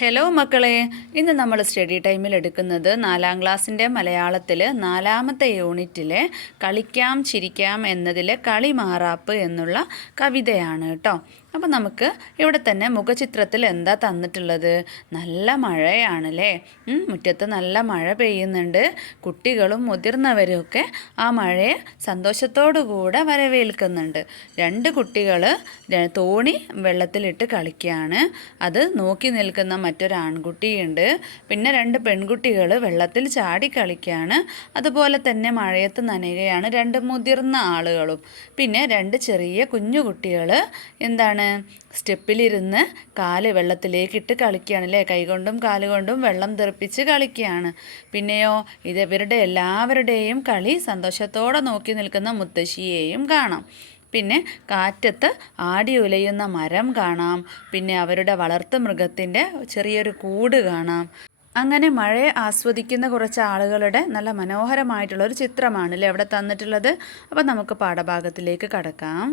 Hello മക്കളെ. ഇന്ന് നമ്മൾ സ്റ്റഡി ടൈമിൽ എടുക്കുന്നത് നാലാം ക്ലാസ്സിന്റെ മലയാളത്തിൽ നാലാമത്തെ യൂണിറ്റിലെ കളിക്കാം ചിരിക്കാം എന്നതിലെ കളി മാറാപ്പ് എന്നുള്ള കവിതയാണ് കേട്ടോ. അപ്പോൾ നമുക്ക് ഇവിടെ തന്നെ മുഖചിത്രത്തിൽ എന്താ തന്നിട്ടുള്ളത്? നല്ല മഴയാണല്ലേ? മുറ്റത്ത് നല്ല മഴ പെയ്യുന്നുണ്ട്. കുട്ടികളും മുതിർന്നവരും ഒക്കെ ആ മഴയെ സന്തോഷത്തോടു കൂടെ വരവേൽക്കുന്നുണ്ട്. രണ്ട് കുട്ടികൾ തോണി വെള്ളത്തിലിട്ട് കളിക്കുകയാണ്. അത് നോക്കി നിൽക്കുന്ന മറ്റൊരു ആൺകുട്ടിയുണ്ട്. പിന്നെ രണ്ട് പെൺകുട്ടികൾ വെള്ളത്തിൽ ചാടി കളിക്കുകയാണ്. അതുപോലെ തന്നെ മഴയത്ത് നനയുകയാണ് രണ്ട് മുതിർന്ന ആളുകളും. പിന്നെ രണ്ട് ചെറിയ കുഞ്ഞു കുട്ടികൾ എന്താണ് സ്റ്റെപ്പിലിരുന്ന് കാൽ വെള്ളത്തിലേക്കിട്ട് കളിക്കുകയാണ് അല്ലേ കൈകൊണ്ടും കാലുകൊണ്ടും വെള്ളം തെറിപ്പിച്ച് കളിക്കുകയാണ്. പിന്നെയോ ഇത് ഇവരുടെ എല്ലാവരുടെയും കളി സന്തോഷത്തോടെ നോക്കി നിൽക്കുന്ന മുത്തശ്ശിയെയും കാണാം. പിന്നെ കാറ്റത്ത് ആടി ഉലയുന്ന മരം കാണാം. പിന്നെ അവരുടെ വളർത്തു മൃഗത്തിന്റെ ചെറിയൊരു കൂട് കാണാം. അങ്ങനെ മഴയെ ആസ്വദിക്കുന്ന കുറച്ച് ആളുകളുടെ നല്ല മനോഹരമായിട്ടുള്ള ഒരു ചിത്രമാണ് അല്ലേ അവിടെ തന്നിട്ടുള്ളത്? അപ്പോൾ നമുക്ക് പാഠഭാഗത്തിലേക്ക് കടക്കാം.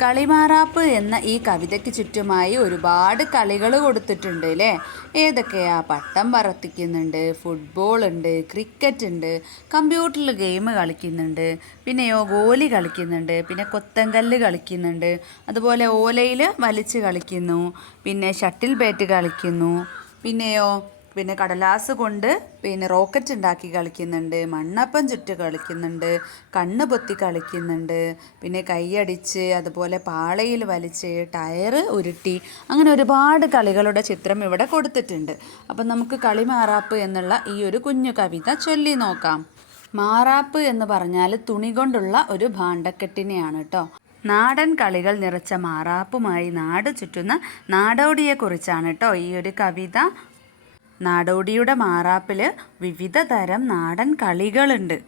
കളിമാറാപ്പ് എന്ന ഈ കവിതയ്ക്ക് ചുറ്റുമായി ഒരുപാട് കളികൾ കൊടുത്തിട്ടുണ്ട് അല്ലേ ഏതൊക്കെയാ? പട്ടം പറത്തിക്കുന്നുണ്ട് ഫുട്ബോൾ ഉണ്ട് ക്രിക്കറ്റ് ഉണ്ട് കമ്പ്യൂട്ടറിൽ ഗെയിം കളിക്കുന്നുണ്ട് പിന്നെയോ ഗോലി കളിക്കുന്നുണ്ട് പിന്നെ കൊത്തങ്കല്ല് കളിക്കുന്നുണ്ട് അതുപോലെ ഓലയിൽ വലിച്ച് കളിക്കുന്നു പിന്നെ ഷട്ടിൽ ബാറ്റ് കളിക്കുന്നു പിന്നെയോ പിന്നെ കടലാസ് കൊണ്ട് പിന്നെ റോക്കറ്റ് ഉണ്ടാക്കി കളിക്കുന്നുണ്ട് മണ്ണപ്പം ചുറ്റ് കളിക്കുന്നുണ്ട് കണ്ണ് പൊത്തി കളിക്കുന്നുണ്ട് പിന്നെ കൈയടിച്ച് അതുപോലെ പാളയിൽ വലിച്ച് ടയറ് ഉരുട്ടി അങ്ങനെ ഒരുപാട് കളികളുടെ ചിത്രം ഇവിടെ കൊടുത്തിട്ടുണ്ട്. അപ്പം നമുക്ക് കളിമാറാപ്പ് എന്നുള്ള ഈ ഒരു കുഞ്ഞു കവിത ചൊല്ലി നോക്കാം. മാറാപ്പ് എന്ന് പറഞ്ഞാൽ തുണി കൊണ്ടുള്ള ഒരു ഭാണ്ഡക്കെട്ടിനെയാണ് കേട്ടോ. നാടൻ കളികൾ നിറച്ച മാറാപ്പുമായി നാട് ചുറ്റുന്ന നാടോടിയെക്കുറിച്ചാണ് കേട്ടോ ഈ ഒരു കവിത നാടോടിയുടെ മാറാപ്പിൽ വിവിധ തരം നാടൻ കളികളുണ്ട്.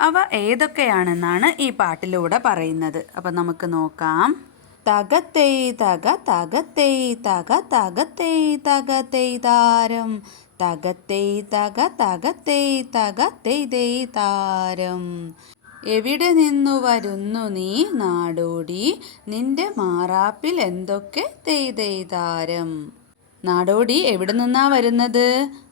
അവ ഏതൊക്കെയാണെന്നാണ് ഈ പാട്ടിലൂടെ പറയുന്നത്. അപ്പം നമുക്ക് നോക്കാം. തകത്തേ തക തകത്തേ തക തകത്തേ തകത്തേ താരം. തകത്തേ തക തകത്തേ തകത്തേ ദേ താരം. എവിടെ നിന്നു വരുന്നു നീ നാടോടി? നിന്റെ മാറാപ്പിൽ എന്തൊക്കെ തെയ്താരം നാടോടി എവിടെ നിന്നാ വരുന്നത്?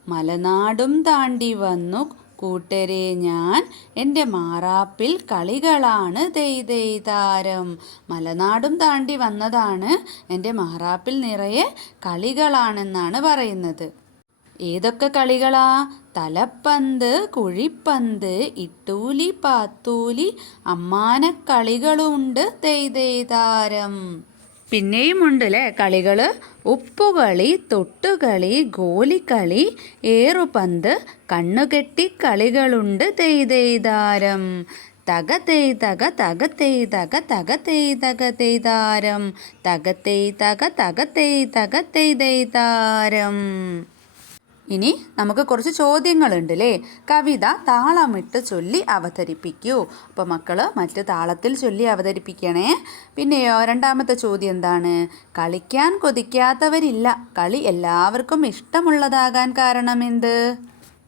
മലനാടും താണ്ടി വന്നു. കൂട്ടരെ ഞാൻ എന്റെ മാറാപ്പിൽ കളികളാണ് തെയ്താരം മലനാടും താണ്ടി വന്നതാണ് എന്റെ മാറാപ്പിൽ നിറയെ കളികളാണെന്നാണ് പറയുന്നത്. ഏതൊക്കെ കളികളാ? തലപ്പന്ത് കുഴിപ്പന്ത് ഇട്ടൂലി പാത്തൂലി അമ്മാനക്കളികളുണ്ട് തെയ്താരം പിന്നെയും ഉണ്ട് അല്ലേ കളികൾ ഉപ്പുകളി തൊട്ടുകളി ഗോലിക്കളി ഏറുപന്ത് കണ്ണുകെട്ടി കളികളുണ്ട് തെയ്തെയ്താരം തക തെയ് തക തകത്തേ തക തകത്തേ തക തെയ്താരം തകത്തേ തക തകത്തേ തക തെയ്താരം ഇനി നമുക്ക് കുറച്ച് ചോദ്യങ്ങളുണ്ട് അല്ലേ കവിത താളമിട്ട് ചൊല്ലി അവതരിപ്പിക്കൂ. അപ്പോൾ മക്കൾ മറ്റ് താളത്തിൽ ചൊല്ലി അവതരിപ്പിക്കണേ. പിന്നെയോ രണ്ടാമത്തെ ചോദ്യം എന്താണ്? കളിക്കാൻ കൊതിക്കാത്തവരില്ല. കളി എല്ലാവർക്കും ഇഷ്ടമുള്ളതാകാൻ കാരണം എന്ത്?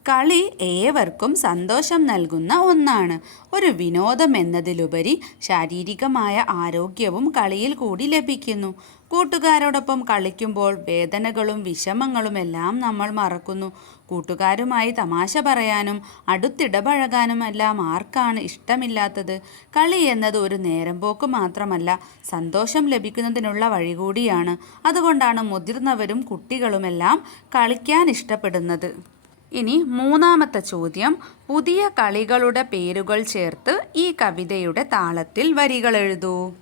കളി ഏവർക്കും സന്തോഷം നൽകുന്ന ഒന്നാണ്. ഒരു വിനോദം എന്നതിലുപരി ശാരീരികമായ ആരോഗ്യവും കളിയിൽ കൂടി ലഭിക്കുന്നു. കൂട്ടുകാരോടൊപ്പം കളിക്കുമ്പോൾ വേദനകളും വിഷമങ്ങളും എല്ലാം നമ്മൾ മറക്കുന്നു. കൂട്ടുകാരുമായി തമാശ പറയാനും അടുത്തിടപഴകാനും എല്ലാം ആർക്കാണ് ഇഷ്ടമില്ലാത്തത്? കളി എന്നത് ഒരു നേരം പോക്ക് മാത്രമല്ല സന്തോഷം ലഭിക്കുന്നതിനുള്ള വഴി കൂടിയാണ് അതുകൊണ്ടാണ് മുതിർന്നവരും കുട്ടികളുമെല്ലാം കളിക്കാൻ ഇഷ്ടപ്പെടുന്നത്. ഇനി മൂന്നാമത്തെ ചോദ്യം. പുതിയ കളികളുടെ പേരുകൾ ചേർത്ത് ഈ കവിതയുടെ താളത്തിൽ വരികൾ എഴുതൂ.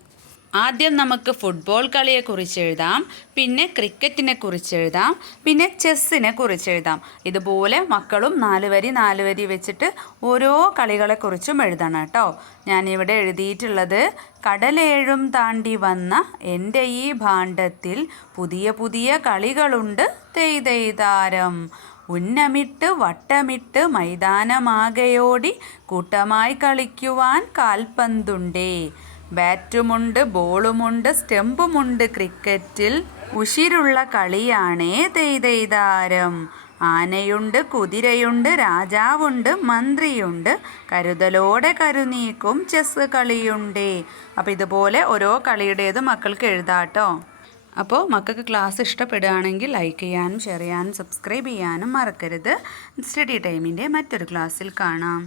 ആദ്യം നമുക്ക് ഫുട്ബോൾ കളിയെക്കുറിച്ച് എഴുതാം. പിന്നെ ക്രിക്കറ്റിനെ കുറിച്ച് എഴുതാം. പിന്നെ ചെസ്സിനെ കുറിച്ച് എഴുതാം. ഇതുപോലെ മക്കളും നാല് വരി നാല് വരി വെച്ചിട്ട് ഓരോ കളികളെക്കുറിച്ചും എഴുതണം കേട്ടോ. ഞാനിവിടെ എഴുതിയിട്ടുള്ളത് കടലേഴും താണ്ടി വന്ന എന്റെ ഈ ഭാണ്ഡത്തിൽ പുതിയ പുതിയ കളികളുണ്ട് തെയ്താരം ഉന്നമിട്ട് വട്ടമിട്ട് മൈതാനമാകയോടി കൂട്ടമായി കളിക്കുവാൻ കാൽപന്തുണ്ടേ. ബാറ്റുമുണ്ട് ബോളുമുണ്ട് സ്റ്റെമ്പുമുണ്ട് ക്രിക്കറ്റിൽ ഉശിരുള്ള കളിയാണേ തെയ്തെയ്താരം. ആനയുണ്ട് കുതിരയുണ്ട് രാജാവുണ്ട് മന്ത്രിയുണ്ട്. കരുതലോടെ കരുനീക്കും ചെസ് കളിയുണ്ടേ. അപ്പം ഇതുപോലെ ഓരോ കളിയുടേത് മക്കൾക്ക് എഴുതാട്ടോ. അപ്പോൾ മക്കൾക്ക് ക്ലാസ് ഇഷ്ടപ്പെടുകയാണെങ്കിൽ ലൈക്ക് ചെയ്യാനും ഷെയർ ചെയ്യാനും സബ്സ്ക്രൈബ് ചെയ്യാനും മറക്കരുത്. സ്റ്റഡി ടൈമിന്റെ മറ്റൊരു ക്ലാസ്സിൽ കാണാം.